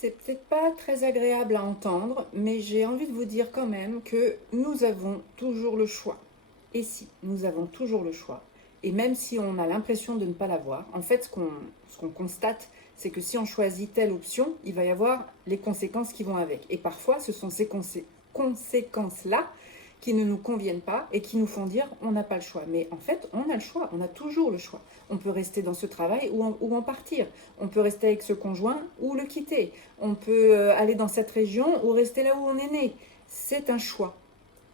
C'est peut-être pas très agréable à entendre, mais j'ai envie de vous dire quand même que nous avons toujours le choix. Et si, nous avons toujours le choix. Et même si on a l'impression de ne pas l'avoir, en fait, ce qu'on constate, c'est que si on choisit telle option, il va y avoir les conséquences qui vont avec. Et parfois, ce sont ces conséquences-là qui ne nous conviennent pas et qui nous font dire on n'a pas le choix. Mais en fait, on a le choix, on a toujours le choix. On peut rester dans ce travail ou en partir. On peut rester avec ce conjoint ou le quitter. On peut aller dans cette région ou rester là où on est né. C'est un choix.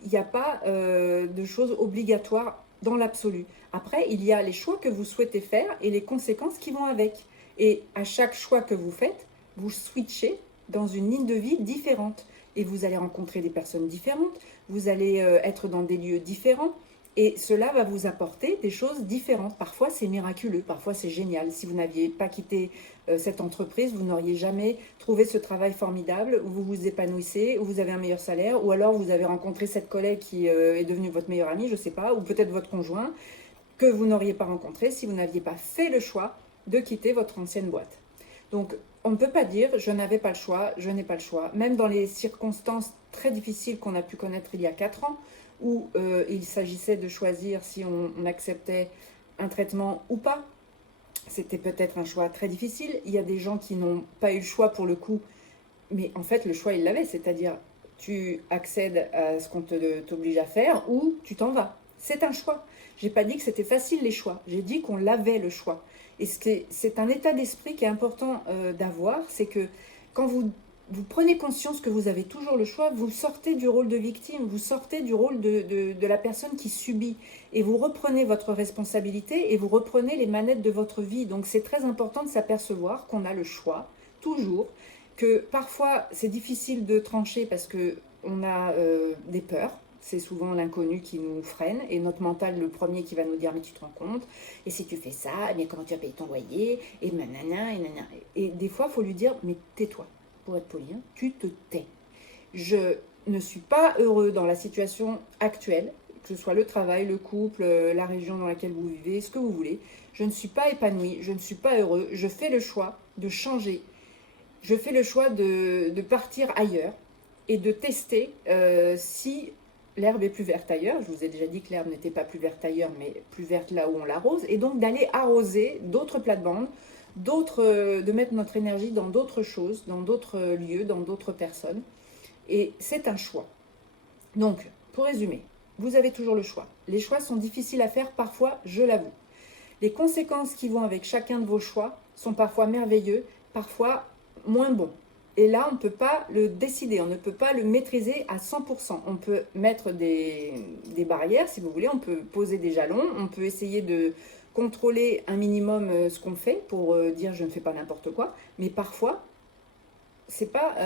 Il n'y a pas de choses obligatoires dans l'absolu. Après, il y a les choix que vous souhaitez faire et les conséquences qui vont avec. Et à chaque choix que vous faites, vous switchez dans une ligne de vie différente. Et vous allez rencontrer des personnes différentes, vous allez être dans des lieux différents. Et cela va vous apporter des choses différentes. Parfois, c'est miraculeux, parfois, c'est génial. Si vous n'aviez pas quitté cette entreprise, vous n'auriez jamais trouvé ce travail formidable où vous vous épanouissez, où vous avez un meilleur salaire, ou alors vous avez rencontré cette collègue qui est devenue votre meilleure amie, je ne sais pas, ou peut-être votre conjoint, que vous n'auriez pas rencontré si vous n'aviez pas fait le choix de quitter votre ancienne boîte. Donc, on ne peut pas dire je n'avais pas le choix, je n'ai pas le choix. Même dans les circonstances très difficiles qu'on a pu connaître il y a 4 ans, où il s'agissait de choisir si on acceptait un traitement ou pas, c'était peut-être un choix très difficile. Il y a des gens qui n'ont pas eu le choix pour le coup, mais en fait le choix ils l'avaient, c'est-à-dire tu accèdes à ce qu'on t'oblige à faire ou tu t'en vas. C'est un choix. J'ai pas dit que c'était facile les choix, j'ai dit qu'on l'avait le choix. Et c'est un état d'esprit qui est important d'avoir, c'est que quand vous prenez conscience que vous avez toujours le choix, vous sortez du rôle de victime, vous sortez du rôle de la personne qui subit et vous reprenez votre responsabilité et vous reprenez les manettes de votre vie. Donc c'est très important de s'apercevoir qu'on a le choix, toujours, que parfois c'est difficile de trancher parce qu'on a des peurs. C'est souvent l'inconnu qui nous freine et notre mental le premier qui va nous dire mais tu te rends compte, et si tu fais ça, eh bien comment tu vas payer ton loyer, et nanana, et nanana. Et des fois il faut lui dire mais tais-toi, pour être poli, hein, tu te tais. Je ne suis pas heureux dans la situation actuelle, que ce soit le travail, le couple, la région dans laquelle vous vivez, ce que vous voulez. Je ne suis pas épanoui, je ne suis pas heureux, je fais le choix de changer, je fais le choix de partir ailleurs et de tester si l'herbe est plus verte ailleurs. Je vous ai déjà dit que l'herbe n'était pas plus verte ailleurs, mais plus verte là où on l'arrose. Et donc d'aller arroser d'autres plates-bandes, de mettre notre énergie dans d'autres choses, dans d'autres lieux, dans d'autres personnes. Et c'est un choix. Donc, pour résumer, vous avez toujours le choix. Les choix sont difficiles à faire parfois, je l'avoue. Les conséquences qui vont avec chacun de vos choix sont parfois merveilleux, parfois moins bons. Et là, on ne peut pas le décider, on ne peut pas le maîtriser à 100%. On peut mettre des barrières, si vous voulez, on peut poser des jalons, on peut essayer de contrôler un minimum ce qu'on fait pour dire je ne fais pas n'importe quoi, mais parfois, c'est pas,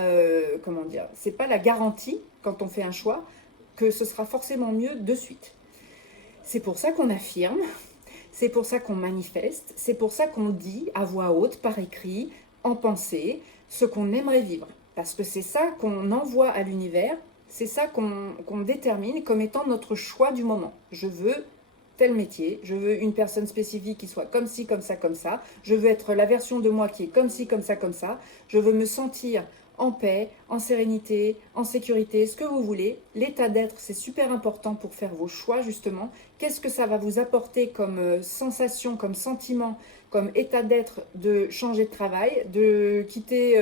comment dire, c'est pas la garantie, quand on fait un choix, que ce sera forcément mieux de suite. C'est pour ça qu'on affirme, c'est pour ça qu'on manifeste, c'est pour ça qu'on dit à voix haute, par écrit, en pensée, ce qu'on aimerait vivre. Parce que c'est ça qu'on envoie à l'univers, c'est ça qu'on détermine comme étant notre choix du moment. Je veux tel métier, je veux une personne spécifique qui soit comme ci, comme ça, je veux être la version de moi qui est comme ci, comme ça, je veux me sentir en paix, en sérénité, en sécurité, ce que vous voulez. L'état d'être, c'est super important pour faire vos choix, justement. Qu'est-ce que ça va vous apporter comme sensation, comme sentiment, comme état d'être de changer de travail, de quitter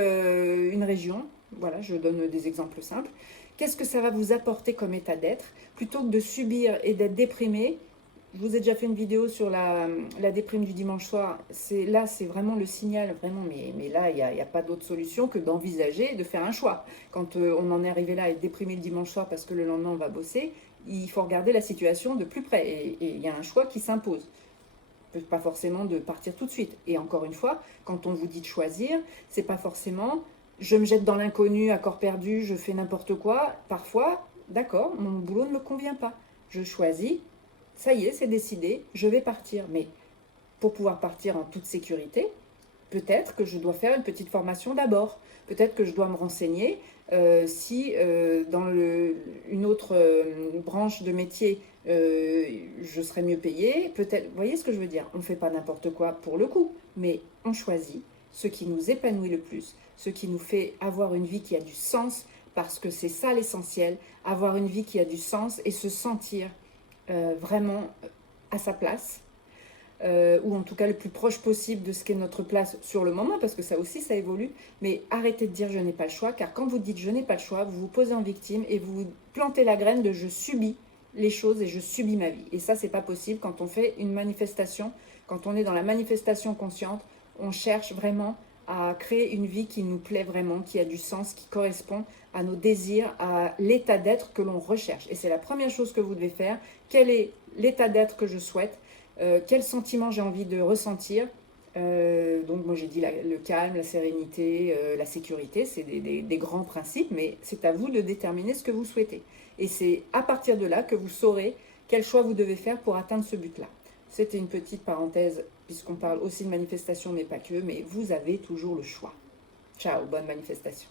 une région? Voilà, je donne des exemples simples. Qu'est-ce que ça va vous apporter comme état d'être? Plutôt que de subir et d'être déprimé, je vous ai déjà fait une vidéo sur la déprime du dimanche soir. Là, c'est vraiment le signal, vraiment. Mais là, il n'y a pas d'autre solution que d'envisager de faire un choix. Quand on en est arrivé là à être déprimé le dimanche soir parce que le lendemain, on va bosser, il faut regarder la situation de plus près. Et il y a un choix qui s'impose. Pas forcément de partir tout de suite. Et encore une fois, quand on vous dit de choisir, c'est pas forcément je me jette dans l'inconnu à corps perdu, je fais n'importe quoi. Parfois, d'accord, mon boulot ne me convient pas. Je choisis, ça y est, c'est décidé, je vais partir. Mais pour pouvoir partir en toute sécurité, peut-être que je dois faire une petite formation d'abord. Peut-être que je dois me renseigner si dans une autre branche de métier, je serais mieux payée. Peut-être, vous voyez ce que je veux dire? On ne fait pas n'importe quoi pour le coup, mais on choisit ce qui nous épanouit le plus, ce qui nous fait avoir une vie qui a du sens, parce que c'est ça l'essentiel, avoir une vie qui a du sens et se sentir vraiment à sa place, ou en tout cas le plus proche possible de ce qu'est notre place sur le moment, parce que ça aussi ça évolue, mais arrêtez de dire je n'ai pas le choix, car quand vous dites je n'ai pas le choix, vous vous posez en victime et vous plantez la graine de je subis les choses et je subis ma vie. Et ça c'est pas possible. Quand on fait une manifestation, quand on est dans la manifestation consciente, on cherche vraiment à créer une vie qui nous plaît vraiment, qui a du sens, qui correspond à nos désirs, à l'état d'être que l'on recherche. Et c'est la première chose que vous devez faire. Quel est l'état d'être que je souhaite? Quel sentiment j'ai envie de ressentir? Donc moi j'ai dit le calme, la sérénité, la sécurité, c'est des grands principes, mais c'est à vous de déterminer ce que vous souhaitez. Et c'est à partir de là que vous saurez quel choix vous devez faire pour atteindre ce but-là. C'était une petite parenthèse, puisqu'on parle aussi de manifestation, mais pas que, mais vous avez toujours le choix. Ciao, bonne manifestation.